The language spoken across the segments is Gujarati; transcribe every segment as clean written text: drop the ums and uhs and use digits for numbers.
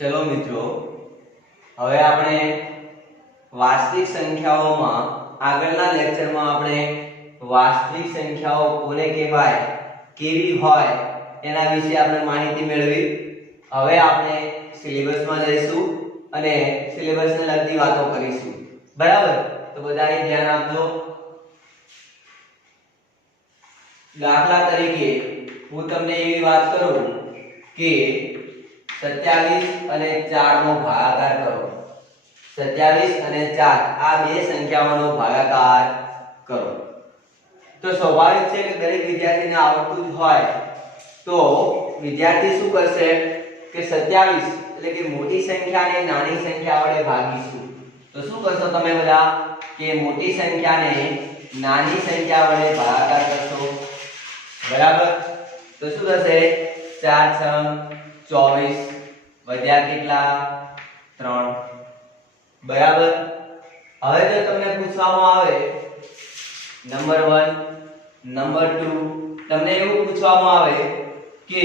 चलो मित्रों, હવે આપણે વાસ્તવિક સંખ્યાઓમાં આગળના લેક્ચરમાં આપણે વાસ્તવિક સંખ્યાઓ કોને કહેવાય, કેવી હોય એના વિશે આપણે માહિતી મેળવી. હવે આપણે સિલેબસમાં જઈશું અને સિલેબસને લગતી વાતો કરીશું. બરાબર? તો બધાએ ધ્યાન આપજો. દાખલા તરીકે હું તમને એવી વાત કરું કે 27 અને 4 નો ભાગાકાર કરો. 27 અને 4 આ બે સંખ્યાઓનો ભાગાકાર કરો. તો સ્વાભાવિક છે કે દરેક વિદ્યાર્થીને આવડતું જ હોય તો વિદ્યાર્થી શું કરશે કે 27 એટલે કે મોટી સંખ્યાને નાની સંખ્યા વડે ભાગીશું. તો શું કરશો તમે બધા કે મોટી સંખ્યાને નાની સંખ્યા વડે ભાગાકાર કરશો. બરાબર? તો શું થશે? 4 6 24 વધ્યા કેટલા? 3. બરાબર? હવે જો તમને પૂછવામાં આવે નંબર 1 નંબર 2 તમને એવું પૂછવામાં આવે કે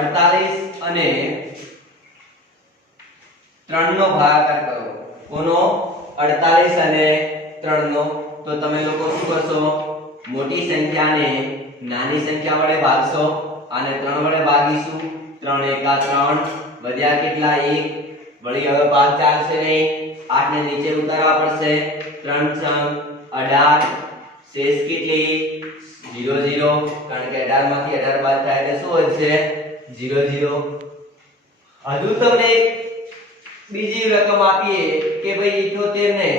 48 અને 3 નો ભાગાકાર કરો. કોનો? 48 અને 3 નો. તો તમે લોકો શું કરશો? મોટી સંખ્યાને નાની સંખ્યા વડે ભાગશો અને 3 વડે ભાગીશું. 3 એકા 3 વધ્યા કેટલા? 1. વળી હવે ભાગ ચાલશે નહીં, 8 ને નીચે ઉતારવા પડશે. 3 6 18 શેષ કેટલી? 0 0, કારણ કે 18 માંથી 18 બાદ થાય એટલે શું વધશે? 0 0. હજુ તમને બીજી રકમ આપીએ કે ભાઈ 78 ને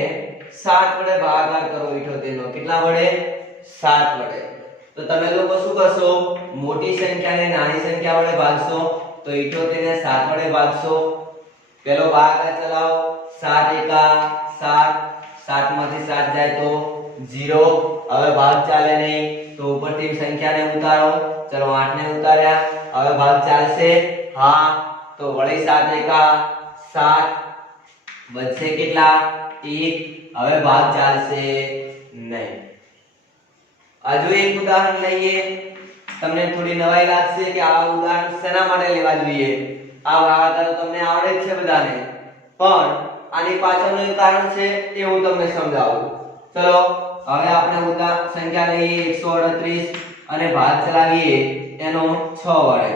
7 વડે ભાગાકાર કરો. 78 નો કેટલા વડે? 7 વડે. તો તમે લોકો શું કરશો? મોટી સંખ્યાને નાની સંખ્યા વડે ભાગશો. તો 78 ને 7 વડે ભાગશો. પેલો ભાગાકાર ચલાવો. 7 એકા 7, 7 માંથી 7 જાય તો 0. હવે ભાગ ચાલે નહીં તો ઉપરથી સંખ્યાને ઉતારો. ચલો 8 ને ઉતાર્યા. હવે ભાગ ચાલશે? હા. તો વળી 7 એકા 7 વધશે કેટલા? 1. હવે ભાગ ચાલશે નહીં. હજુ એક ઉદાહરણ લઈએ. તમને થોડી નવાઈ લાગશે કે આ ઉદાહરણ શેના માટે લેવા જોઈએ. આ ભાગાકાર તમને આવડે જ છે બધાને, પણ આની પાછળનું કારણ છે એ હું તમને સમજાવું. ચલો હવે આપણે ઉદાહરણ સંખ્યા લઈએ 138 અને ભાગ ચલાવીએ એનો 6 વડે.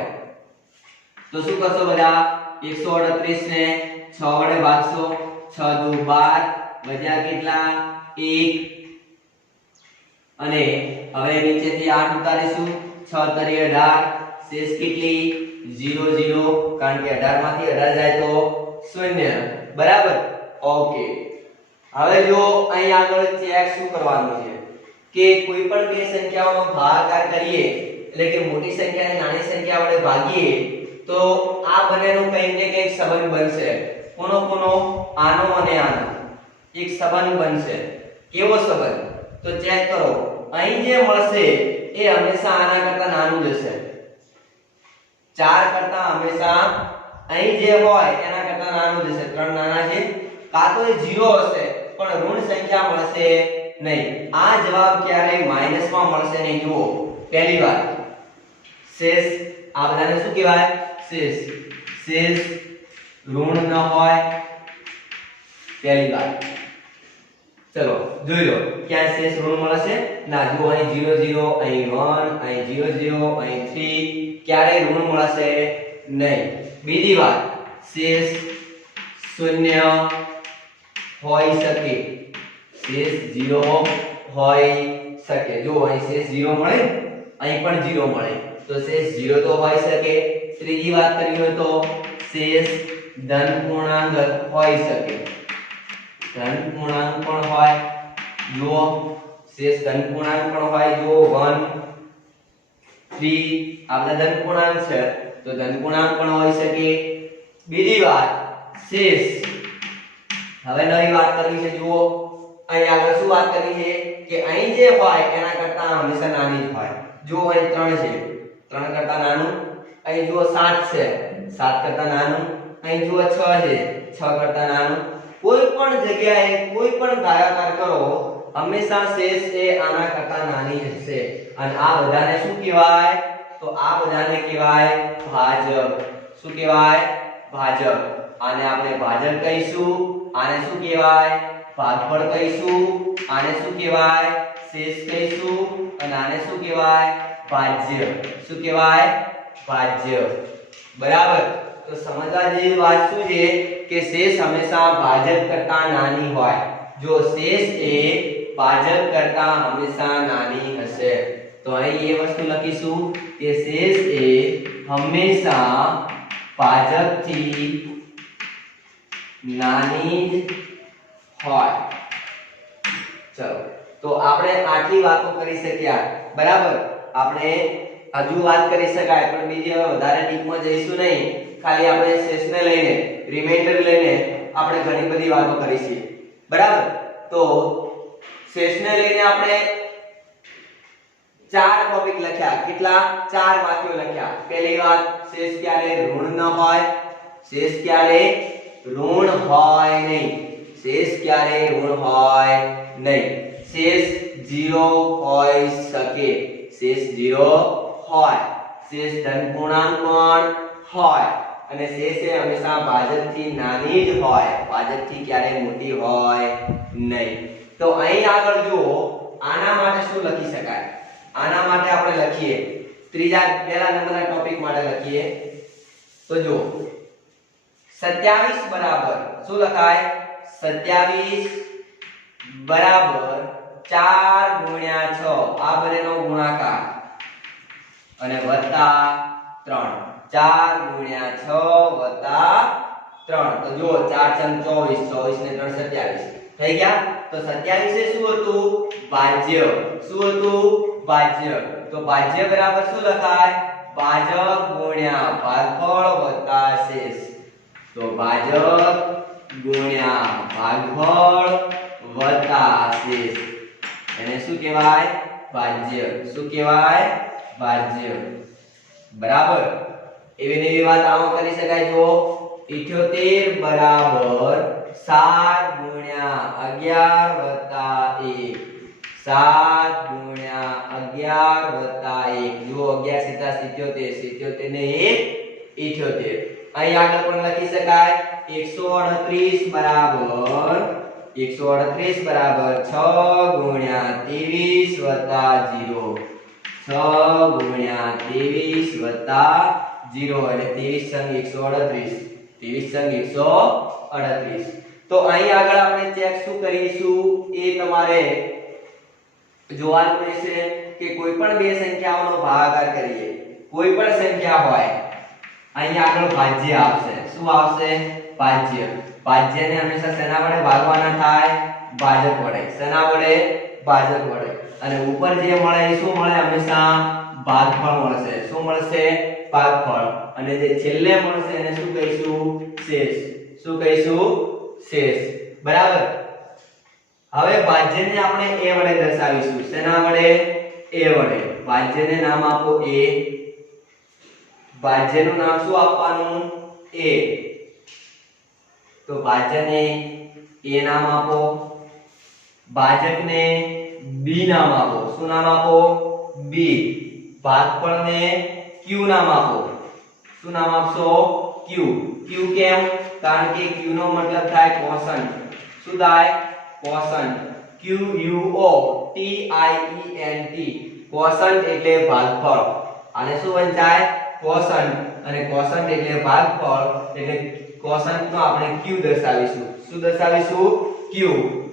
તો શું કરશો બધા? 138 ને 6 વડે ભાગશો. 6 દુ 12 વધ્યા કેટલા? 1. અને હવે નીચેથી 8 ઉતારીશું. 6 તરી 18 શેષ કેટલી? 0 0, કારણ કે 18 માંથી 18 જાય તો 0. બરાબર? ઓકે. હવે જો અહીં આગળ ચેક શું કરવાનું છે કે કોઈ પણ બે સંખ્યાઓનો ભાગાકાર કરીએ એટલે કે મોટી સંખ્યાને નાની સંખ્યા વડે ભાગીએ તો આ બંનેનો કંઈક ને કંઈક સંબંધ બનશે. કોનો કોનો? આનો અને આનો એક સંબંધ બનશે. કેવો સંબંધ? તો ચેક કરો. અહીં જે મળશે એ હંમેશા આના કરતા નાનું જ હશે. 4 કરતા હંમેશા અહીં જે હોય એના કરતા નાનું જ હશે. 3 નાના છે. કાં તો એ 0 હશે પણ ઋણ સંખ્યા મળશે નહીં. આ જવાબ ક્યારેય માઈનસમાં મળશે નહીં. જુઓ પહેલી વાત, શેષ આ બધાને શું કહેવાય? શેષ. શેષ ઋણ ન હોય. પહેલી વાત. ચલો જોઈ લો ક્યાં શેષ ઋણ મળશે? ના. જો અહીં 0 0, અહીં 1, અહીં 0 0, અહીં 3, ક્યારેય ઋણ મળશે નહીં. બીજી વાત, શેષ શૂન્ય હોઈ શકે. શેષ 0 હોઈ શકે. જો અહીં શેષ 0 મળે, અહીં પણ 0 મળે, તો શેષ 0 તો હોઈ શકે. ત્રીજી વાત કરી હોય તો શેષ ધન પૂર્ણાંક હોઈ શકે. ધન પૂર્ણાંક પણ હોય. જો શેષ ધન પૂર્ણાંક પણ હોય. જો 1 3 આ બધા ધન પૂર્ણાંક છે તો ધન પૂર્ણાંક પણ હોઈ શકે. બીજી વાત, શેષ હવે નવી વાત કરવી છે. જુઓ અહીં આગળ શું વાત કરવી છે કે અહીં જે હોય એના કરતા હંમેશા નાની જ હોય. જો અહીં 3 છે, 3 કરતા નાનું. અહીં જુઓ 7 છે, 7 કરતા નાનું. અહીં જુઓ 6 છે, 6 કરતા નાનું. કોઈ પણ જગ્યાએ કોઈ પણ ભાગાકાર કરો હંમેશા શેષ એ આના કરતા નાની હશે. અને આ બધાને શું કહેવાય? તો આ બધાને કહેવાય ભાજક. શું કહેવાય? ભાજક. આને આપણે ભાજક કહીશું. આને શું કહેવાય? ભાગફળ કહીશું. આને શું કહેવાય? શેષ કહીશું. અને આને શું કહેવાય? ભાજ્ય. શું કહેવાય? ભાજ્ય. બરાબર. તો સમજવા જેવી વાત શું છે કે શેષ હંમેશા ભાજક કરતા નાની હોય. જો શેષ એ ભાજક કરતા હંમેશા નાની હશે તો અહીં એ વસ્તુ લખીશું કે શેષ એ હંમેશા ભાજકથી નાની જ હોય. ચલો તો આપણે આટલી વાતો કરી શક્યા. બરાબર. આપણે હજુ વાત કરી શકાય પણ બીજી હવે વધારે ડીપમાં જઈશું નહીં. ખાલી આપણે શેષને લઈને રિમાઇન્ડર લઈને આપણે ઘણી બધી વાતો કરીશું. બરાબર. તો શેષને લઈને આપણે 4 ટોપિક લખ્યા. કેટલા? 4 વાક્યો લખ્યા. પહેલી વાત, શેષ ક્યારે ઋણ ન હોય. શેષ ક્યારે ઋણ હોય નહીં. શેષ ક્યારે ઋણ હોય નહીં. શેષ 0 હોઈ શકે. શેષ 0 હોય. શેષ ધન પૂર્ણાંક પણ હોય. અને શેષ એ હંમેશા ભાજકથી નાની જ હોય. ભાજકથી ક્યારે મોટી હોય નહીં. તો અહીં આગળ જુઓ, આના માટે શું લખી શકાય? આના માટે આપણે લખીએ પહેલા નંબરના ટોપિક માટે લખીએ તો જો 27 બરાબર શું લખાય? 27 બરાબર 4 ગુણ્યા 6 આ બંનેનો ગુણાકાર અને વત્તા 3. 4 ગુણ્યા 6 વત્તા 3. તો જો 4 × 24 24 ને 3 27 થઈ ગયા. તો 27 એ શું હતું? ભાજ્ય. શું હતું? ભાજ્ય. તો ભાજ્ય બરાબર શું લખાય? ભાજક ગુણ્યા ભાગફળ વત્તા શેષ. તો ભાજક ગુણ્યા ભાગફળ વત્તા શેષ એને શું કહેવાય? ભાજ્ય. શું કહેવાય? ભાજ્ય. બરાબર. એવી નવી વાત આમાં કરી શકાય. જો 78 બરાબર 7 ગુણ્યા 11 વત્તા 1. 7 ગુણ્યા 11 વત્તા 1. જો 11 × 77 77 ને 1 78. અહીં આગળ પણ લખી શકાય 138 બરાબર 6 ગુણ્યા 23 વત્તા 0. 6 ગુણ્યા 23 વત્તા 0 એટલે 23 × 138. તો અહીં આગળ આપણે ચેક શું કરીશું એ તમારે જોવાનું રહેશે કે કોઈ પણ બે સંખ્યાઓનો ભાગાકાર કરીએ. કોઈ પણ સંખ્યા હોય અહીં આગળ ભાજ્ય આવશે. શું આવશે? ભાજ્ય. ભાજ્યને હંમેશા શેના વડે ભાગવાના થાય? ભાજક વડે. શેના વડે? ભાજક વડે. અને ઉપર જે મળે એ શું મળે? હંમેશા ભાગફળ મળશે. શું મળશે? ભાગફળ. અને જે છેલ્લે મળશે એને શું કહીશું? શેષ. શું કહીશું? શેષ. બરાબર. હવે ભાજ્યને આપણે a વડે દર્શાવીશું. શેના વડે? a વડે. ભાજ્યને નામ આપો a. ભાજ્યનું નામ શું આપવાનું? a. તો ભાજ્યને a નામ આપો. ભાજકને b નામ આપો. શું નામ આપો? b. ભાગફળને q નામ આપો. શું નામ આપશો? q. q કેમ? કારણ કે q નો મતલબ થાય ક્વોશન્ટ. શું થાય? ક્વોશન્ટ. QUOTIENT. ક્વોશન્ટ એટલે ભાગફળ. આને શું વંચાય? ક્વોશન્ટ. અને ક્વોશન્ટ એટલે ભાગફળ. એટલે ક્વોશન્ટનો આપણે q દર્શાવીશું. શું દર્શાવીશું? q.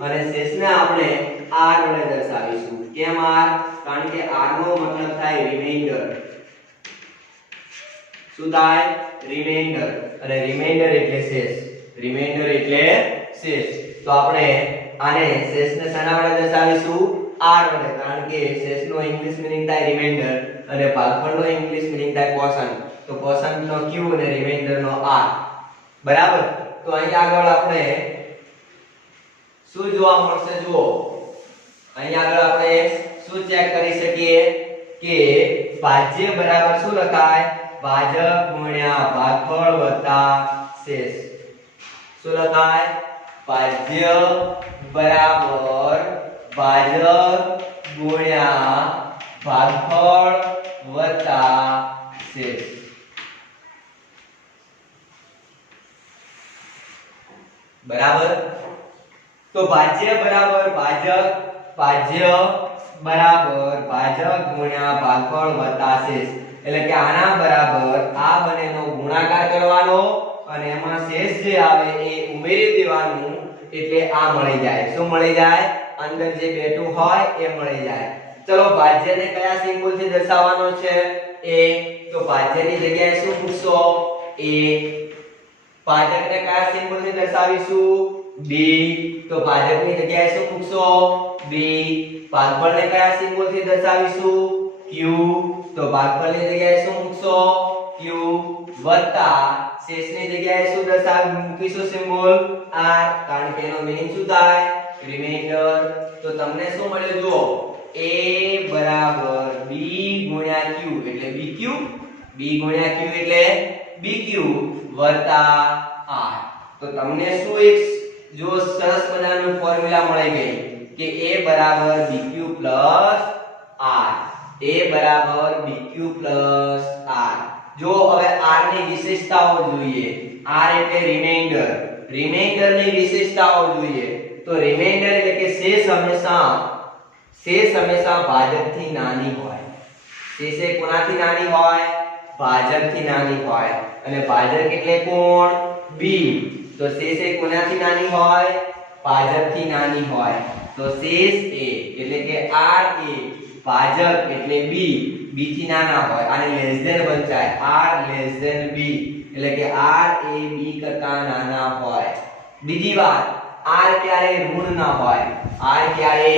અને શેષને આપણે r વડે દર્શાવીશું. કેમ r? કારણ કે r નો મતલબ થાય રિમાઇન્ડર. શું થાય? રિમાઇન્ડર. અને રિમાઇન્ડર એટલે શેષ. રિમાઇન્ડર એટલે શેષ. તો આપણે આને શેષને શેના વડે દર્શાવીશું? r વડે. કારણ કે શેષનો ઇંગ્લિશ મીનિંગ થાય રિમાઇન્ડર અને ભાગફળનો ઇંગ્લિશ મીનિંગ થાય ક્વોશન્ટ. તો ક્વોશન્ટનો q અને રિમાઇન્ડરનો r. બરાબર. તો અહીં આગળ આપણે શું જોવા મળશે? જુઓ અહીં આગળ આપણે શું ચેક કરી શકીએ કે ભાજ્ય બરાબર શું લખાય? ભાજક ગુણ્યા ભાગફળ વત્તા શેષ. શું લખાય? ભાજ્ય બરાબર ભાજક ગુણ્યા ભાગફળ વત્તા શેષ. બરાબર. તો ભાજ્ય બરાબર ભાજક, ભાજ્ય બરાબર ભાજક ગુણ્યા ભાગફળ વત્તા શેષ. એટલે કે આના બરાબર આ બંનેનો ગુણાકાર કરવાનો અને એમાં શેષ જે આવે એ ઉમેરી દેવાનું, એટલે આ મળી જાય. શું મળી જાય? અંદર જે બેઠું હોય એ મળી જાય. ચલો ભાજ્યને કયા સિમ્બોલથી દર્શાવવાનો છે? a. તો ભાજ્યની જગ્યાએ શું મૂકશો? a. ભાજકને કયા સિમ્બોલથી દર્શાવીશું? b. તો ભાજકની જગ્યાએ શું મૂકશો? b. ભાગફળને કયા સિમ્બોલથી દર્શાવીશું? q. તો ભાગફળની જગ્યાએ શું મૂકશો? q વત્તા શેષની જગ્યાએ શું મૂકીશું સિમ્બોલ? r. કારણ કે એનો મીનિંગ શું થાય? રિમાઇન્ડર. તો તમને શું મળ્યું? જુઓ, a બરાબર b ગુણ્યા q એટલે bq, b ગુણ્યા q એટલે bq વત્તા r. તો તમને શું એક જો સરસ મજાનું ફોર્મ્યુલા મળી ગઈ કે a બરાબર bq પ્લસ r. a બરાબર bq પ્લસ r. જો હવે r ની વિશેષતાઓ જોઈએ. r એટલે રિમાઇન્ડર, રિમાઇન્ડરની વિશેષતાઓ જોઈએ. તો રિમાઇન્ડર એટલે કે શેષ હંમેશા ભાજકથી નાની હોય. શેષ એ કોનાથી નાની હોય? ભાજકથી નાની હોય. અને ભાજક એટલે કોણ? b. તો શેષ એ કોનાથી નાની હોય? ભાજકથી નાની હોય. તો શેષ a એટલે કે r a ભાજક એટલે b, b થી નાના હોય. આને લેસ ધેન વંચાય, r લેસ ધેન b એટલે કે r એ b કરતા નાના હોય. બીજી વાત, r ક્યારે ઋણ ના હોય, r ક્યારે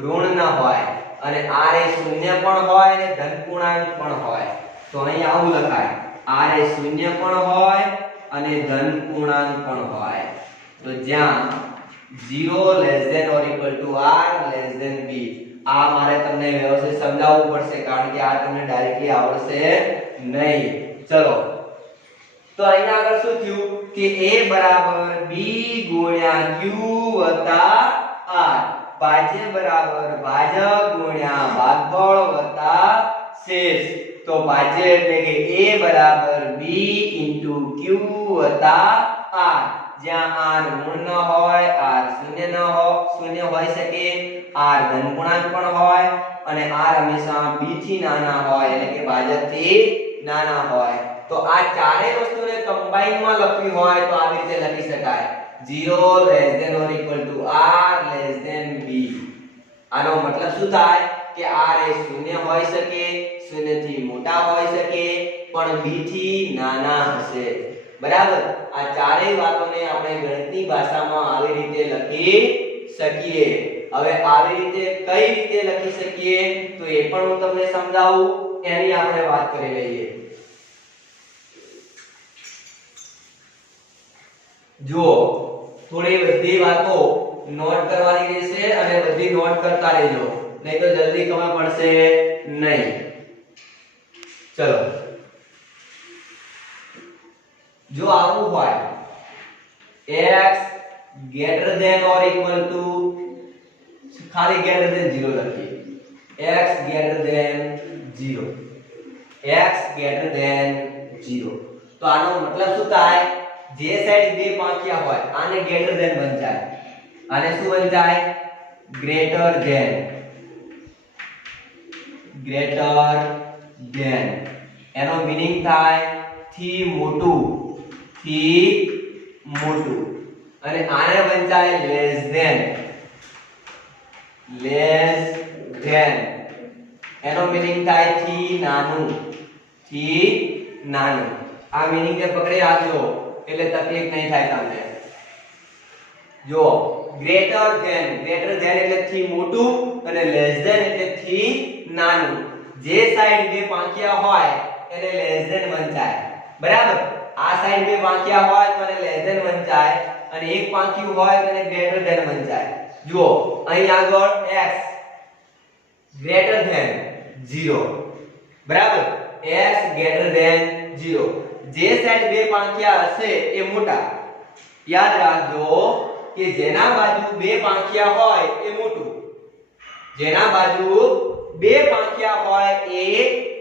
ઋણ ના હોય. અને r એ શૂન્ય પણ હોય અને ધન પૂર્ણાંક પણ હોય. તો અહીં આવું લખાય, r એ શૂન્ય પણ હોય અને ધન પૂર્ણાંક પણ હોય. તો જ્યાં 0 less than or equal to r less than b. આ મારે તમને વ્યવસ્થિત સમજાવવું પડશે, કારણ કે આ તમને ડાયરેક્ટલી આવડશે નહીં. ચલો, તો અહીંયા આગળ શું થયું કે a બરાબર b ગુણ્યા q વત્તા r. ભાજ્ય બરાબર ભાજક ગુણ્યા ભાગફળ વત્તા શેષ. તો ભાજ્ય એટલે કે a બરાબર b * q વત્તા r. જ્યાં r ઋણ ન હોય, r શૂન્ય હોઈ શકે, r ધન પૂર્ણાંક પણ હોય અને r હંમેશા b થી નાના હોય એટલે કે ભાજકથી નાના હોય. તો આ ચારેય વસ્તુને કમ્બાઈન માં લખવી હોય તો આવી રીતે લખી શકાય, 0 less than or equal to r less than b. આનો મતલબ શું થાય કે r એ શૂન્ય હોઈ શકે, શૂન્યથી મોટા હોઈ શકે, પણ b થી નાના હશે. બરાબર. આ ચારેય વાતોને આપણે ગણિતની ભાષામાં આવી રીતે લખી શકીએ. હવે આવી રીતે કઈ રીતે લખી શકીએ તો એ પણ હું તમને સમજાવું, એની આપણે વાત કરી લઈએ. જો થોડી બધી વાતો નોટ કરવાની રહેશે અને બધી નોટ કરતા રહેજો, નહીં તો જલ્દી ખબર પડશે નહીં. ચલો, જો આવું હોય x greater than or equal to, ખાલી greater than 0 લખીએ, x greater than 0, x greater than 0. તો આનો મતલબ શું થાય? જે સાઈડ બે પાંખિયા હોય આને greater than વંચાય, આને શું વંચાય? greater than. એનો મીનિંગ થાય થી મોટું, અને આને વંચાય less than. એનો મીનિંગ થાય થી નાનું. આ મીનિંગ ને પકડી રાખજો એટલે તકલીફ નહીં થાય તમને. જો greater than એટલે થી મોટું અને less than એટલે થી નાનું. જે સાઈડ બે પાંખિયા હોય એને less than વંચાય. બરાબર. આ સાઈડ બે પાંખિયા હોય તો એને less than વંચાય અને એક પાંખિયું હોય તો એને greater than વંચાય. જુઓ અહીં આગળ x greater than 0. બરાબર. x greater than 0. જે સાઈડ બે પાંખિયા હશે એ મોટા. યાદ રાખજો કે જેના બાજુ બે પાંખિયા હોય એ મોટું, જેના બાજુ બે પાંખિયા હોય એ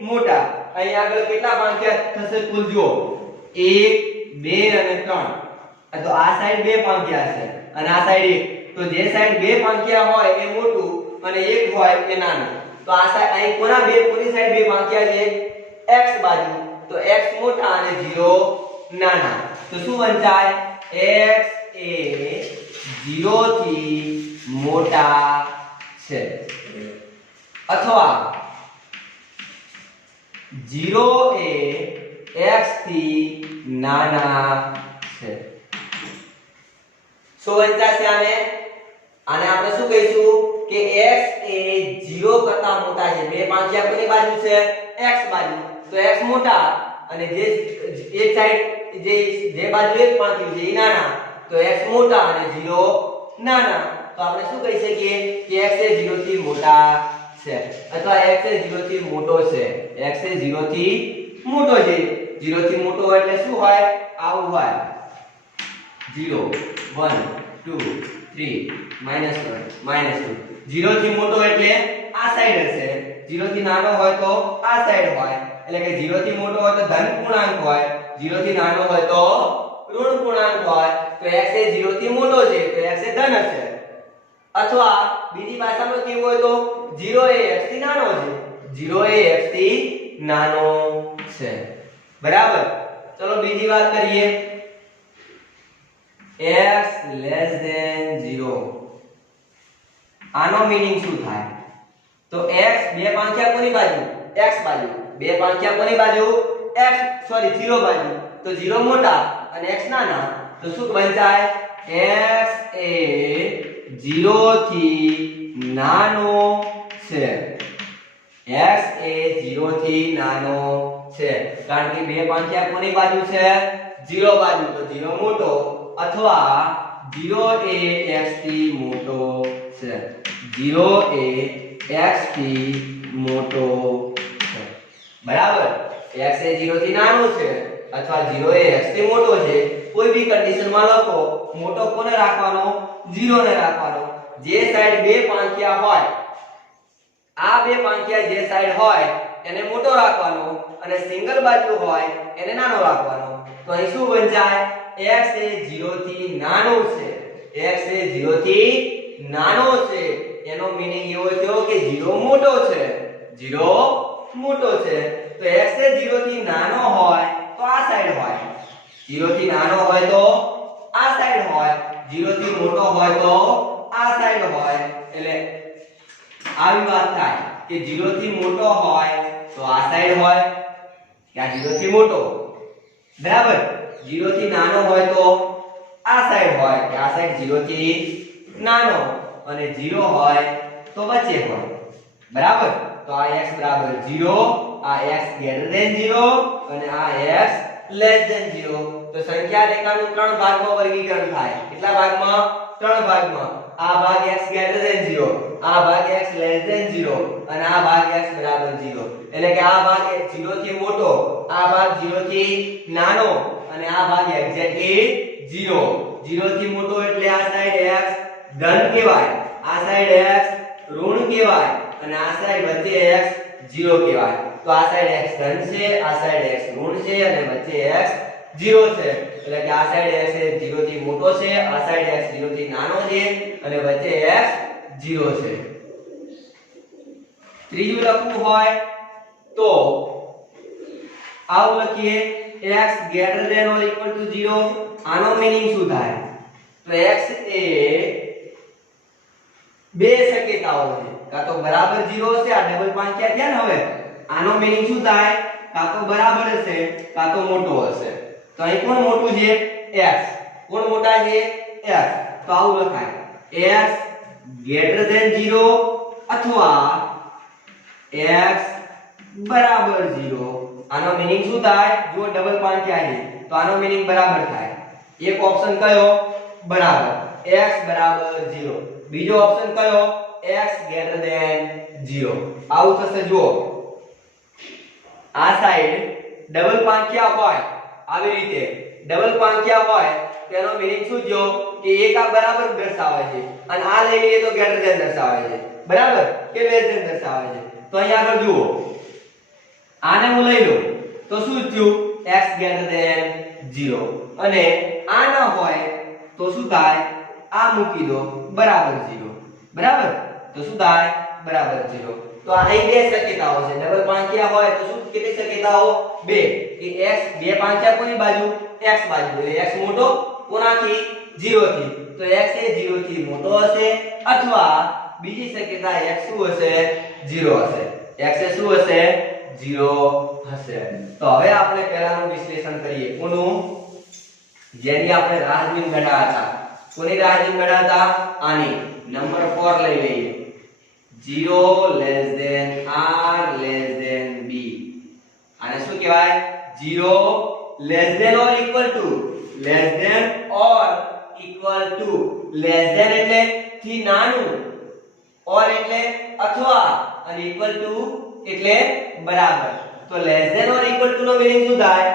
મોટા. અહીં આગળ કેટલા પાંખિયા થશે કુલ જુઓ 1 2 અને 3. તો આ સાઈડ બે પાંખિયા છે અને આ સાઈડ એક. તો જે સાઈડ બે પાંખિયા હોય એ મોટું અને એક હોય એ નાનું. તો આ સાઈડ અહીં કોની સાઈડ બે પાંખિયા છે? x બાજુ. તો x મોટા અને 0 નાના. તો શું વંચાય? x એ 0 થી મોટા છે અથવા 0 એ x થી નાના છે. શું વંચાશે આને? આને આપણે શું કહીશું કે x એ 0 કરતા મોટા છે. બે પાંખિયા કોની બાજુ છે? x બાજુ. તો x મોટા અને જે એક સાઈડ જે બાજુ એક પાંખિયું છે એ નાના. તો x મોટા અને 0 નાના. તો આપણે શું કહી શકીએ કે x એ 0 થી મોટા છે અથવા x એ 0 થી મોટો છે. x એ 0 થી મોટો છે. 0 થી મોટો એટલે શું હોય? આવું હોય 0 1 2 3 -1 -2. 0 થી મોટો એટલે આ સાઈડ હશે. 0 થી નાનો હોય તો આ સાઈડ હોય. એટલે કે 0 થી મોટો હોય તો ધન પૂર્ણાંક હોય, 0 થી નાનો હોય તો ઋણ પૂર્ણાંક હોય. તો x એ 0 થી મોટો છે તો x એ ધન હશે. અથવા બીજી ભાષામાં કેવું હોય તો 0 એ x થી નાનો છે. 0 એ x થી નાનો છે. બરાબર. ચલો બીજી વાત કરીએ. x less than 0. આનો મીનિંગ શું થાય? તો x બે પાંખિયા કોની બાજુ? x બાજુ. બે પાંખિયા કોની બાજુ? 0 બાજુ. તો 0 મોટા અને x નાના. તો શું વંચાય? x એ 0 થી નાનો છે. x એ 0 થી નાનો છે. કારણ કે બે પાંખિયા કોની બાજુ છે? 0 બાજુ. તો 0 મોટો અથવા 0 એ x થી મોટો છે. 0 એ x થી મોટો છે. બરાબર. x એ 0 થી નાનો છે અથવા 0 એ x થી મોટો છે. કોઈ બી કન્ડિશનમાં લખો મોટો કોને રાખવાનો? 0 ને રાખવાનો. જે સાઈડ બે પાંખિયા હોય આ બે પાંખિયા જે સાઈડ હોય એને મોટો રાખવાનો અને સિંગલ બાજુ હોય એને નાનો રાખવાનો. તો અહીં શું વંચાય? x એ 0 થી નાનો છે. x એ 0 થી નાનો છે એનો મીનિંગ એવો થયો કે 0 મોટો છે. 0 મોટો છે. તો x એ 0 થી નાનો હોય તો આ સાઈડ હોય. 0 થી નાનો હોય તો આ સાઈડ હોય. 0 થી મોટો હોય તો આ સાઈડ હોય. એટલે આવી વાત થાય કે 0 થી મોટો હોય તો આ સાઈડ હોય કે આ 0 થી મોટો. બરાબર. 0 થી નાનો હોય તો આ સાઈડ હોય કે આ સાઈડ 0 થી નાનો અને 0 હોય તો વચ્ચે હોય. બરાબર. તો આ x બરાબર 0, આ x greater than 0 અને આ x less than 0. તો સંખ્યા રેખાનું 3 ભાગમાં વર્ગીકરણ થાય. કેટલા ભાગમાં? 3 ભાગમાં. આ ભાગ x greater than 0, આ ભાગ x less than 0 અને આ ભાગ x બરાબર 0. એટલે કે આ ભાગ 0 થી મોટો, આ ભાગ 0 થી નાનો અને આ ભાગ એક્ઝેક્ટલી 0. 0 થી મોટો એટલે આ સાઈડ x ધન કહેવાય, આ સાઈડ x ઋણ કહેવાય અને આ સાઈડ વચ્ચે x 0 કહેવાય. તો આ સાઈડ x ધન છે, આ સાઈડ x ઋણ છે અને વચ્ચે x 0 છે. એટલે કે આ સાઈડ x એ 0 થી મોટો છે, આ સાઈડ x 0 થી નાનો છે અને વચ્ચે x 0 છે. ત્રીજું લખવું હોય તો આવું લખીએ x greater than or equal to 0. આનો મીનિંગ શું થાય? તો x એ બે શક્યતાઓ છે. કાં તો બરાબર 0 હશે, આ ડબલ પાંખિયા થયા ને. હવે આનો મીનિંગ શું થાય? કાં તો બરાબર હશે કાં તો મોટો હશે. તો અહીં કોણ મોટું છે? x. કોણ મોટા છે? x. તો આવું લખાય x greater than 0 અથવા x બરાબર 0. આનો મીનિંગ શું થાય? જો ડબલ પાંખિયા છે તો આનો મીનિંગ બરાબર થાય. એક ઓપ્શન કયો? બરાબર. x બરાબર 0. બીજો ઓપ્શન કયો? x greater than 0. આવું થશે. જુઓ આ સાઈડ ડબલ પાંખિયા હોય, આવી રીતે ડબલ પાંખિયા હોય તેનો મીનિંગ શું થયો કે એક આ બરાબર દર્શાવે છે અને આ લઈ લઈએ તો greater than દર્શાવે છે. બરાબર કે less than દર્શાવે છે. તો તો અહીં આગળ જુઓ આને હું લઈ લઉં તો શું થયું x > 0 અને આ ન હોય તો શું થાય આ મૂકી દો બરાબર 0 બરાબર તો શું થાય બરાબર 0 તો અહીં બે શક્યતાઓ છે ડબલ પાંખિયા હોય તો શું કેટલી શક્યતાઓ બે કે x બે પાંખિયા કોની બાજુ x બાજુ એટલે x મોટો કોનાથી 0 થી તો x એ 0 થી મોટો હશે અથવા બીજી શક્યતા x શું હશે 0 હશે x એ શું હશે 0 હશે તો હવે આપણે પહેલાનું વિશ્લેષણ કરીએ કોનું જેની આપણે રાહ જોઈને બેઠા હતા કોની રાહ જોઈને બેઠા હતા આની નંબર 4 લઈ લઈએ 0 less than r less than b આને શું કહેવાય 0 less than or equal to less than or equal to less than એટલે થી નાનું or એટલે અથવા અને equal to એટલે બરાબર તો less than or equal to નો મીનિંગ શું થાય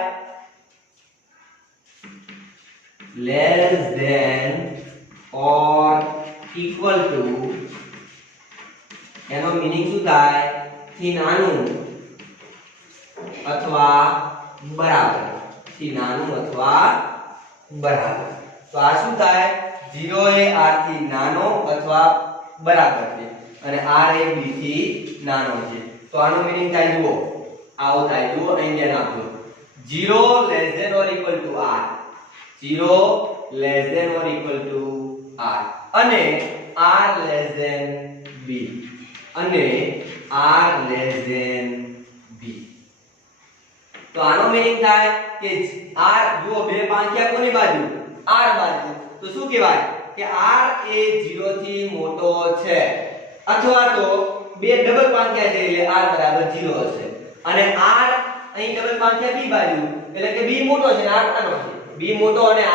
less than or equal to એનો મીનિંગ શું થાય થી નાનું અથવા બરાબર થી નાનું અથવા બરાબર તો આ શું થાય 0 એ r થી નાનો અથવા બરાબર છે અને r એ b થી નાનો છે તો આનો મીનિંગ થાય જુઓ આવો થાય જુઓ અહીં ધ્યાન આપજો 0 less than or equal to r 0 less than or equal to r અને r less than b અને r less than b તો આનો મીનિંગ થાય કે r જુઓ બે પાંખિયા કોની બાજુ r બાજુ તો શું કહેવાય કે r એ 0 થી મોટો છે અથવા તો બે ડબલ પાંખિયા છે એટલે r બરાબર 0 હશે અને r અહીં ડબલ પાંખિયા b બાજુ એટલે કે b મોટો છે અને r નાનો છે b મોટો અને r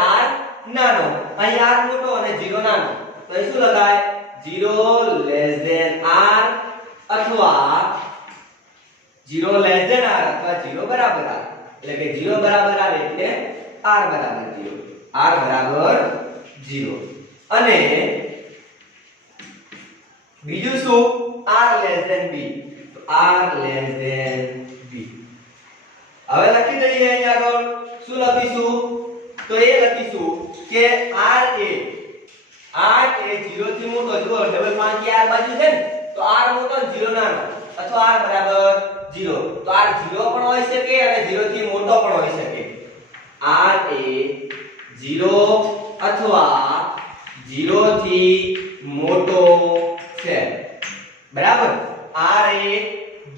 નાનો અહીં r મોટો અને 0 નાનો તો અહીં શું લખાય 0 less than r અથવા 0 less than r અથવા 0 બરાબર r એટલે કે 0 બરાબર r એટલે r બરાબર 0 r બરાબર 0 અને બીજું શું r less than b તો r less than b હવે લખી દઈએ અહીં આગળ શું લખીશું તો એ લખીશું કે r એ 0 થી મોટો જો ડબલ પાંખી r બાજુ છે ને તો r મોટો 0 નાનો અથવા r બરાબર 0 તો r 0 પણ હોઈ શકે અને 0 થી મોટો પણ હોઈ શકે r એ 0 અથવા 0 થી મોટો છે બરાબર r એ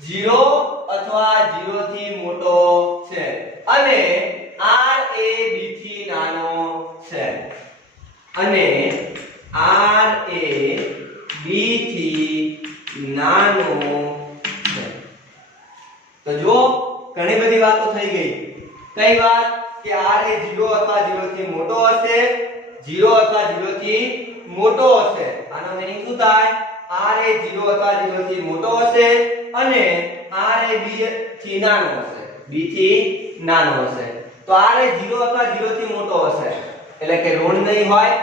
0 અથવા 0 થી મોટો છે અને r એ b થી નાનો છે અને r એ b થી નાનો છે તો જો ઘણી બધી વાતો થઈ ગઈ કઈ વાત કે r એ 0 અથવા 0 થી મોટો હશે 0 અથવા 0 થી મોટો હશે આનો મીનિંગ શું થાય r એ 0 અથવા 0 થી મોટો હશે અને r એ b થી નાનો હશે b થી નાનો હશે તો r એ 0 અથવા 0 થી મોટો હશે એટલે કે ઋણ નહીં હોય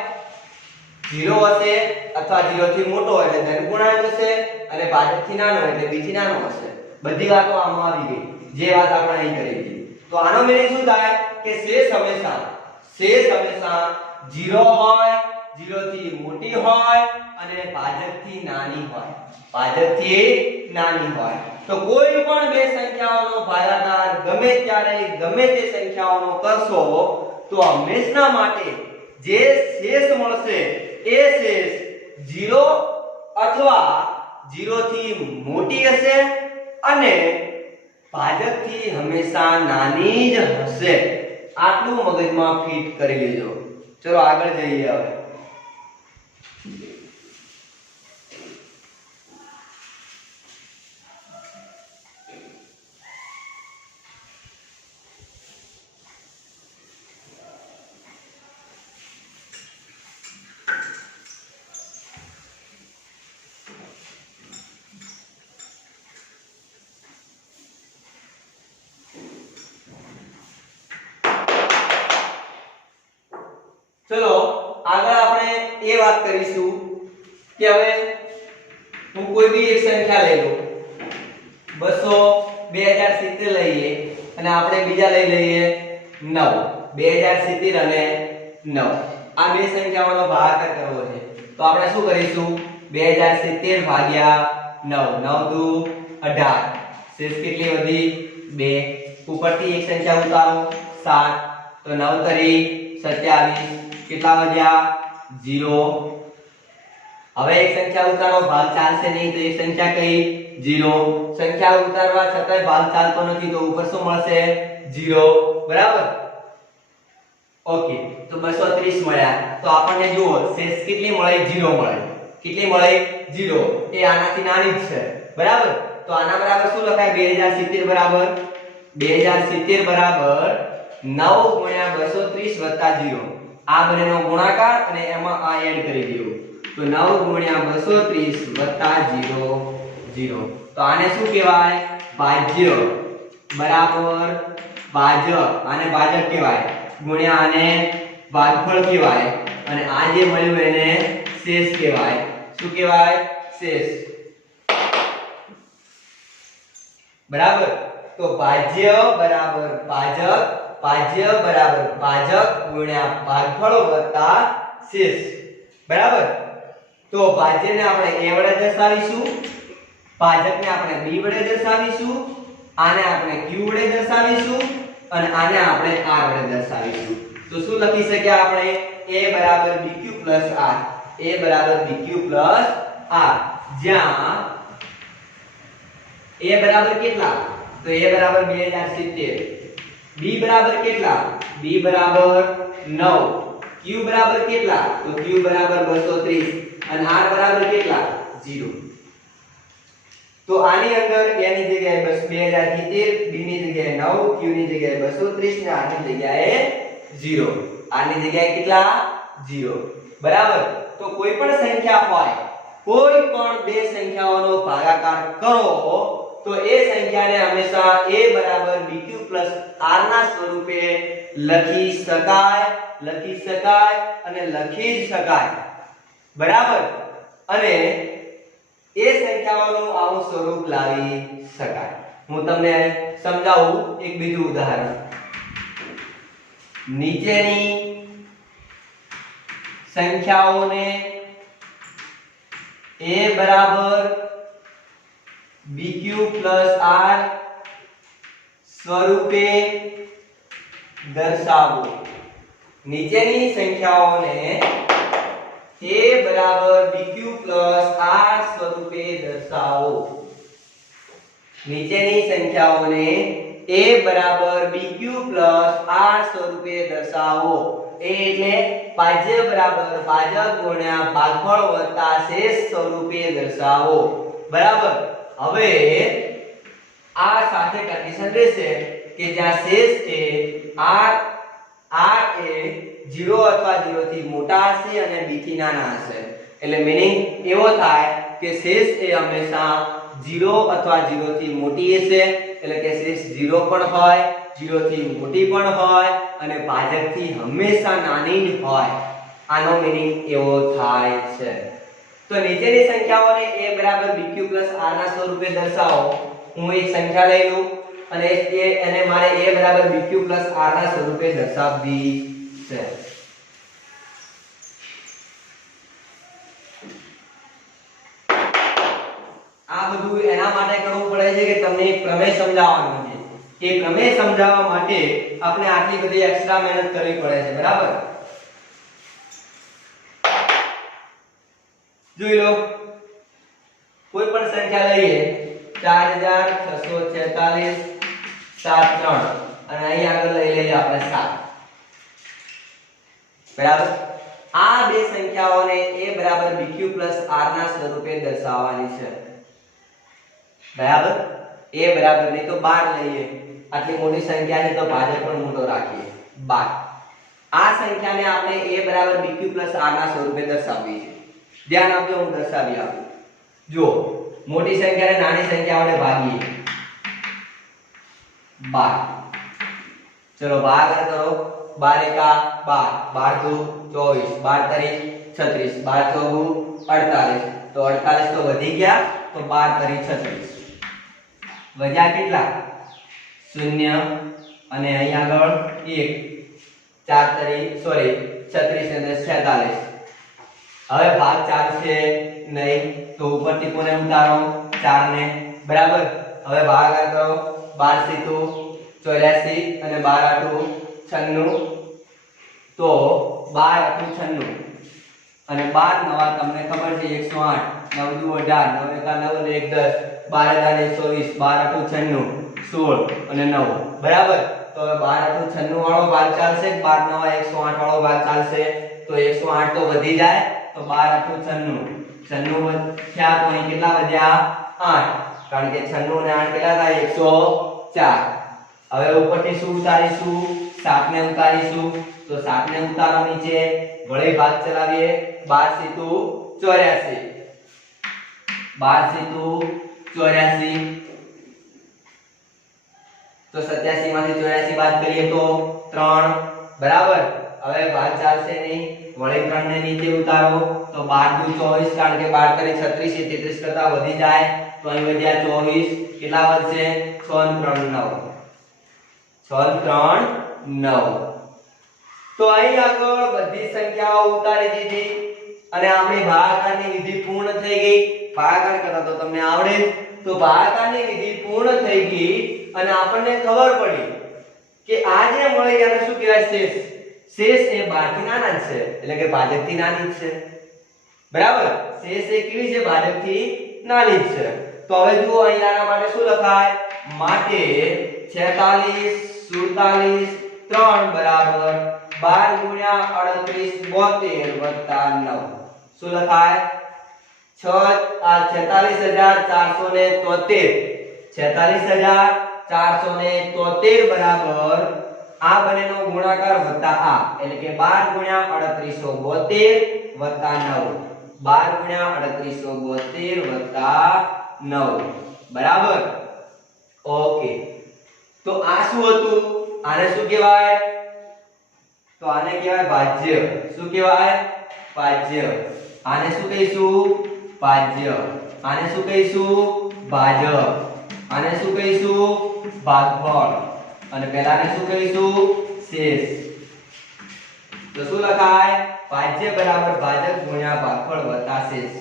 0 હશે અથવા 0 થી મોટો એટલે ધન પૂર્ણાંક હશે અને ભાજક થી નાનો એટલે b થી નાનો હશે બધી વાતો આમાં આવી ગઈ જે વાત આપણે અહીં કરી હતી તો આનો મીનિંગ શું થાય કે શેષ હંમેશા 0 હોય 0 થી મોટી હોય અને ભાજકથી નાની હોય તો કોઈ પણ બે સંખ્યાઓનો ભાગાકાર ગમે ત્યારે ગમે તે સંખ્યાઓનો કરશો તો હંમેશા માટે જે શેષ મળશે એ શેષ 0 અથવા 0 થી મોટી હશે અને ભાજકથી હંમેશા નાની જ હશે આટલું મગજમાં ફિટ કરી લેજો ચલો આગળ જઈએ હવે ચલો આગળ આપણે એ વાત કરીશું કે હવે હું કોઈ બી એક સંખ્યા લઈ લઉં 2070 લઈએ અને આપણે બીજા લઈ લઈએ 9 2070 અને 9 આ બે સંખ્યાઓનો ભાગાકાર કરવો છે તો આપણે શું કરીશું 2070 ભાગ્યા 9 9 દુ 18 શેષ કેટલી વધી 2 ઉપરથી એક સંખ્યા ઉતારો 7 તો 9 તરી 27 કેટલા વધ્યા 0 હવે એક સંખ્યા ઉતારો ભાગ ચાલશે નહીં તો એક સંખ્યા કઈ 0 સંખ્યા ઉતારવા છતાંય ભાગ ચાલતો નથી તો ઉપર શું મળશે 0 બરાબર ઓકે તો 230 મળ્યા તો આપણને જુઓ શેષ કેટલી મળે 0 મળે કેટલી મળે 0 એ આનાથી નાની જ છે બરાબર તો આના બરાબર શું લખાય 2070 બરાબર 2070 બરાબર 9 ગુણ્યા 230 0 આ બંનેનો ગુણાકાર અને એમાં આ એડ કરી દેવું તો 9 ગુણ્યા 230 0 0 તો આને શું કહેવાય ભાજ્ય બરાબર ભાજક આને ભાજક કહેવાય ગુણ્યા આને ભાગફળ કહેવાય અને આ જે મળ્યું એને શેષ કહેવાય શું કહેવાય શેષ બરાબર તો ભાજ્ય બરાબર ભાજક ભાજ્ય બરાબર ભાજક ગુણ્યા ભાગફળ વત્તા શેષ બરાબર તો ભાજ્યને આપણે a વડે દર્શાવીશું ભાજકને આપણે b વડે દર્શાવીશું આને આપણે q વડે દર્શાવીશું અને આને આપણે r વડે દર્શાવીશું તો શું લખી શકીએ આપણે a બરાબર bq r a બરાબર bq r જ્યાં a બરાબર કેટલા તો a બરાબર 2070 b બરાબર કેટલા b બરાબર 9 q બરાબર કેટલા તો q બરાબર 230 અને r બરાબર કેટલા 0 તો આની અંદર a ની જગ્યાએ 2070 b ની જગ્યાએ 9 q ની જગ્યાએ 230 ને r ની જગ્યાએ 0 r ની જગ્યાએ કેટલા 0 બરાબર તો કોઈ પણ સંખ્યા હોય કોઈ પણ બે સંખ્યાઓનો ભાગાકાર કરો તો એ સંખ્યાને હંમેશા a બરાબર bq r ના સ્વરૂપે લખી શકાય અને લખી જ શકાય બરાબર અને એ સંખ્યાઓનું આવું સ્વરૂપ લાવી શકાય હું તમને સમજાવું એક બીજું ઉદાહરણ નીચેની સંખ્યાઓને a બરાબર bq r સ્વરૂપે દર્શાવો નીચેની સંખ્યાઓને a બરાબર bq r સ્વરૂપે દર્શાવો નીચેની સંખ્યાઓને a બરાબર bq r સ્વરૂપે દર્શાવો a એટલે ભાજ્ય બરાબર ભાજક ગુણ્યા ભાગફળ વત્તા શેષ સ્વરૂપે દર્શાવો બરાબર હવે આ સાથે કન્ડિશન રહેશે કે જ્યાં શેષ એ r એ 0 અથવા 0 થી મોટા હશે અને b થી નાના હશે એટલે મીનિંગ એવો થાય કે શેષ એ હંમેશા 0 અથવા 0 થી મોટી હશે એટલે કે શેષ 0 પણ હોય 0 થી મોટી પણ હોય અને ભાજક થી હંમેશા નાની જ હોય આનો મીનિંગ એવો થાય છે તો નીચેની સંખ્યાઓને a બરાબર bq r ના સ્વરૂપે દર્શાવો હું એક સંખ્યા લઈ લઉં અને એને મારે a બરાબર bq r ના સ્વરૂપે દર્શાવવી છે આ બધું એના માટે કરવું પડે છે કે તમને એક પ્રમેય સમજાવવાનો છે એ પ્રમેય સમજાવવા માટે આપણે આટલી બધી એક્સ્ટ્રા મહેનત કરવી પડે છે બરાબર જોઈ લો કોઈ પણ સંખ્યા લઈએ 4646 73 અને અહીં આગળ લઈ લઈએ આપણે 7 બરાબર આ બે સંખ્યાઓને a બરાબર bq r ના સ્વરૂપે દર્શાવવાની છે બરાબર a બરાબર નહીં તો 12 લઈએ આટલી મોટી સંખ્યા છે તો ભાજક પણ મોટો રાખીએ 12 આ સંખ્યાને આપણે a બરાબર bq r ના સ્વરૂપે દર્શાવવી છે ધ્યાન આપજો હું દર્શાવી આપું જો મોટી સંખ્યાને નાની સંખ્યા વડે ભાગીએ 12 ચલો ભાગાકાર કરો 12 એકા 12 12 દુ 24 12 તરી 36 12 ચોગુ 48 તો 48 તો વધી ગયા તો 12 તરી 36 વધ્યા કેટલા 0 અને અહીં આગળ 1 4 તરી સોરી 36 અને 46 હવે ભાગ ચાલશે નહીં તો ઉપરથી કોને ઉતારો 4 ને બરાબર હવે ભાગાકાર કરો 12 સીતુ 84 અને 12 આઠું 96 તો 12 આઠું 96 અને 12 નવા તમને ખબર છે 108 9 દુ 18 9 એકા 9 અને 1 10 12 દાને 120 12 આઠું 96 16 અને 9 બરાબર તો હવે 12 આઠું 96 વાળો ભાગ ચાલશે 12 નવા 108 વાળો ભાગ ચાલશે તો 108 તો વધી જાય તો 12 આઠું 96 96 થયા તો અહીં કેટલા વધ્યા 8 કારણ કે 96 અને 8 કેટલા થાય 104 હવે ઉપરથી શું ઉતારીશું 7 ને ઉતારીશું તો 7 ને ઉતારો નીચે વળી ભાગ ચલાવીએ 12 સીતુ 84 12 સીતુ 84 તો 87 માંથી 84 બાદ કરીએ તો 3 બરાબર હવે ભાગ ચાલશે નહીં વળી 3 ને નીચે ઉતારો તો 12 દુ 24 કારણ કે 12 તરી 36 33 કરતા વધી જાય તો અહીં વધ્યા 24 કેટલા વધશે 6 3 9 6 3 9 તો અહીં આગળ બધી સંખ્યાઓ ઉતારી દીધી અને આપણી ભાગાકારની વિધિ પૂર્ણ થઈ ગઈ ભાગાકાર કરતા તો તમને આવડે તો ભાગાકારની વિધિ પૂર્ણ થઈ ગઈ અને આપણને ખબર પડી કે આ જે મળી એને શું કહેવાય શેષ શેષ એ 12 થી નાના છે એટલે કે ભાજકથી નાની છે બરાબર શેષ એ કેવી છે ભાજકથી નાની છે તો હવે જુઓ અહીં આના માટે શું લખાય માટે 46 47 3 બરાબર 12 ગુણ્યા 38 72 9 શું લખાય 46473 46473 બરાબર આ બંનેનો ગુણાકાર વત્તા આ એટલે કે 12 ગુણ્યા 3872 વત્તા 9 12 ગુણ્યા 3872 વત્તા 9 બરાબર ઓકે તો આ શું હતું આને શું કહેવાય તો આને કહેવાય ભાજ્ય શું કહેવાય ભાજ્ય આને શું કહીશું ભાજ્ય આને શું કહીશું ભાજક આને શું કહીશું ભાગફળ અને પહેલાને શું કહીશું શેષ તો શું લખાય ભાજ્ય બરાબર ભાજક ગુણ્યા ભાગફળ વત્તા શેષ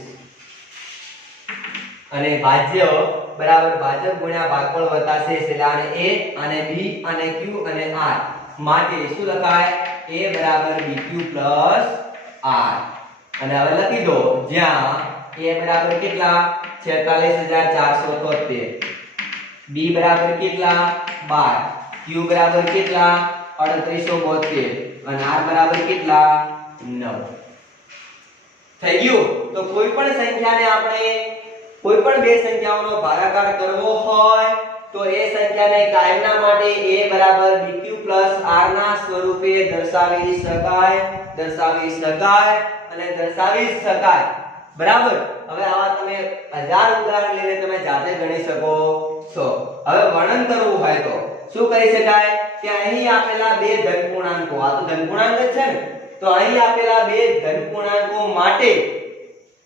અને ભાજ્ય બરાબર ભાજક ગુણ્યા ભાગફળ વત્તા શેષ એટલે આને a અને b અને q અને r માટે શું લખાય a બરાબર bq r અને હવે લખી દો જ્યાં a બરાબર કેટલા 46473 b બરાબર કેટલા 12 q બરાબર કેટલા 3872 અને r બરાબર કેટલા 9 થઈ ગયું તો કોઈ પણ સંખ્યાને આપણે કોઈ પણ બે સંખ્યાઓનો ભાગાકાર કરવો હોય તો એ સંખ્યાને કાયમના માટે a બરાબર bq r ના સ્વરૂપે દર્શાવી શકાય અને દર્શાવી શકાય બરાબર હવે આવા તમે 1000 ઉદાહરણ લઈને તમે જાતે ગણી શકો છો હવે વર્ણન કરવું હોય તો શું કરી શકાય કે અહીં આપેલા બે ધન પૂર્ણાંકો આ તો ધન પૂર્ણાંક જ છે ને તો અહીં આપેલા બે ધન પૂર્ણાંકો માટે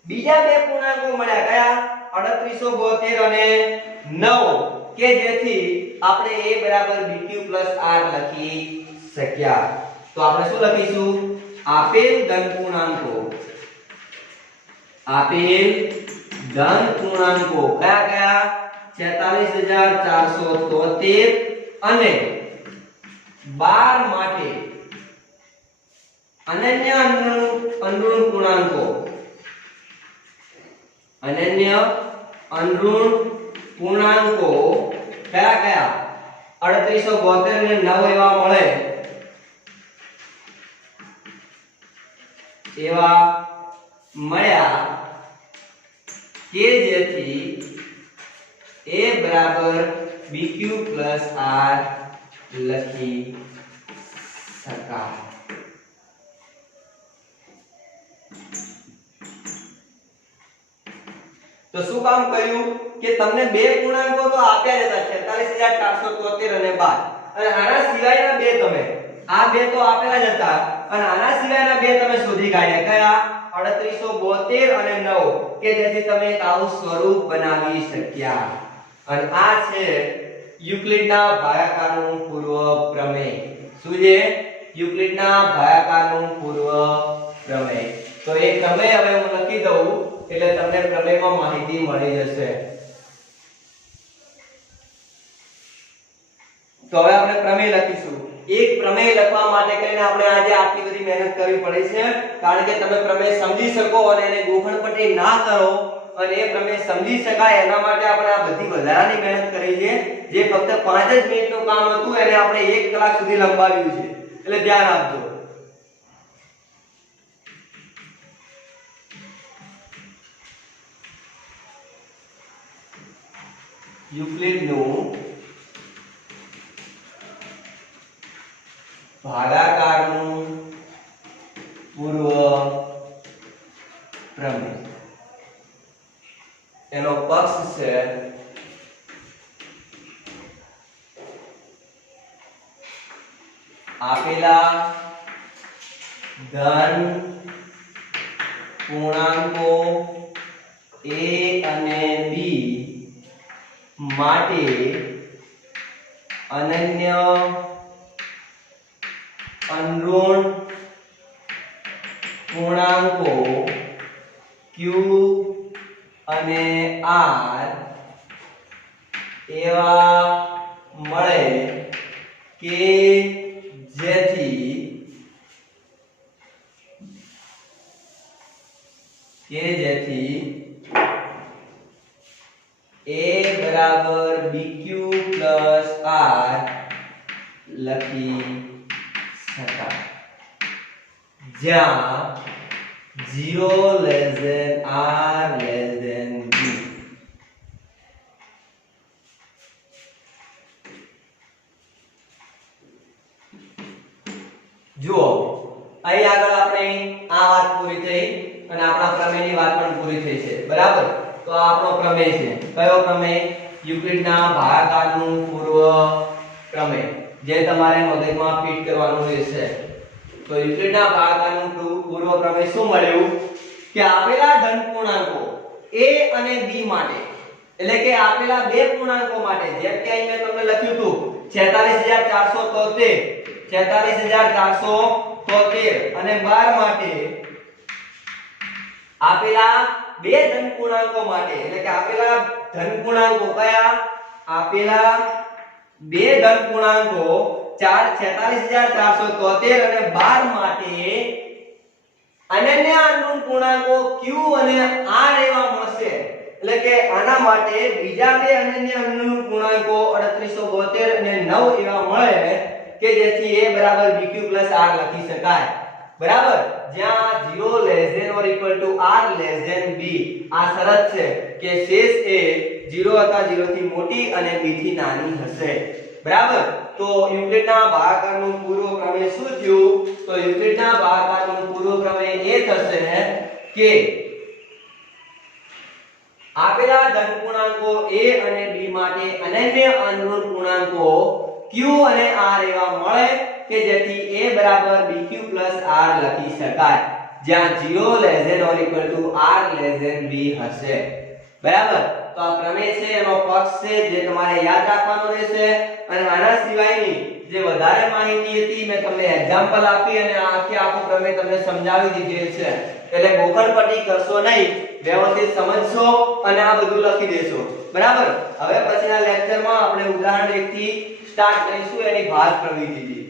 બીજા બે પૂર્ણાંકો મળ્યા કયા 3872 અને 9 કે જેથી આપણે a બરાબર bq r લખી શક્યા તો આપણે શું લખીશું આપેલ ધન પૂર્ણાંકો કયા કયા 46473 અને 12 માટે અનન્ય અનઋણ પૂર્ણાંકો કયા કયા 3872 અને 9 એવા મળ્યા કે જેથી a બરાબર bq r લખી શકાય તો શું કામ કર્યું કે તમને બે પૂર્ણાંકો તો આપ્યા જ હતા 46473 અને 12 અને આના સિવાયના બે તમે આ બે તો આપેલા જ હતા અને આના સિવાયના બે તમે શોધી કાઢ્યા કયા 3872 અને 9 કે જેથી તમે એક આવું સ્વરૂપ બનાવી શક્યા અને આ છે યુક્લિડના ભાગાકારનું પૂર્વ પ્રમેય. શું છે? યુક્લિડના ભાગાકારનું પૂર્વ પ્રમેય. તો એ પ્રમેય હવે હું લખી દઉં એટલે તમને પ્રમેયમાં માહિતી મળી જશે. તો હવે આપણે પ્રમેય લખીશું. એક પ્રમેય લખવા માટે કરીને આપણે આજે આટલી બધી મહેનત કરવી પડે છે, કારણ કે તમે પ્રમેય સમજી શકો અને એને ગોખણપટ્ટી ના કરો અને એ પ્રમેય સમજી શકાય એના માટે આપણે આ બધી વધારાની મહેનત કરી છે. જે ફક્ત 5 જ મિનિટનું કામ હતું એને આપણે 1 કલાક સુધી લંબાવ્યું છે. એટલે ધ્યાન આપજો. યુક્લિડનું ભાગાકારનું પૂર્વ પ્રમેય. એનો પક્ષ છે આપેલા ધન પૂર્ણાંકો a અને b માટે અનન્ય અનઋણ પૂર્ણાંકો q અને r એવા મળે કે જેથી a બરાબર bq plus r લખી શકાય, જ્યાં 0 less than r less than b. જુઓ અહીં આગળ આપણે આ વાત પૂરી થઈ અને આપણા પ્રમેયની વાત પણ પૂરી થઈ છે, બરાબર. તો આ આપણો પ્રમેય છે. કયો પ્રમેય? યુક્લિડના ભાગાકારનું પૂર્વ પ્રમેય, જે તમારે મગજમાં ફિટ કરવાનું રહેશે. તો યુક્લિડના ભાગાકારનું પૂર્વ પ્રમેય શું મળ્યું કે આપેલા ધન પૂર્ણાંકો a અને b માટે, એટલે કે આપેલા બે પૂર્ણાંકો માટે, જેમ કે અહીં મેં તમને લખ્યું હતું 46473 અને 12 માટે આપેલા બે ધન પૂર્ણાંકો માટે, એટલે કે આપેલા ધન પૂર્ણાંકો કયા? આપેલા બે ધન પૂર્ણાંકો 46473 અને 12 માટે અનન્ય અનઋણ પૂર્ણાંકો q અને r એવા મળશે. એટલે કે આના માટે બીજા બે અનન્ય અનઋણ પૂર્ણાંકો 3872 અને 9 એવા મળે કે જેથી a બરાબર bq plus r લખી શકાય, બરાબર. જ્યાં 0 less than or equal to r less than b આ શરત છે કે શેષ એ 0 અથવા 0 થી મોટી અને b થી નાની હશે, બરાબર. તો યુક્લિડના ભાગાકારનું પૂર્વ પ્રમેય શું થયું? તો યુક્લિડના ભાગાકારનું પૂર્વ પ્રમેય એ થશે કે આપેલા ધન પૂર્ણાંકો a અને b માટે અનન્ય અનઋણ પૂર્ણાંકો q અને r એવા મળે કે જેથી a બરાબર bq plus r લખી શકાય, જ્યાં 0 less than or equal to r less than b હશે, બરાબર. તો આ પ્રમેય છે, એનો પક્ષ છે, જે તમારે યાદ રાખવાનો રહેશે. અને આના સિવાયની જે વધારે માહિતી હતી મેં તમને એક્ઝામ્પલ આપી અને આખો પ્રમેય તમને સમજાવી દીધેલ છે. એટલે ગોખણપટ્ટી કરશો નહીં, વ્યવસ્થિત સમજશો અને આ બધું લખી દેશો, બરાબર. હવે પછીના લેક્ચરમાં આપણે ઉદાહરણ 1 થી સ્ટાર્ટ કરીશું એની ભાગ પ્રવૃત્તિથી.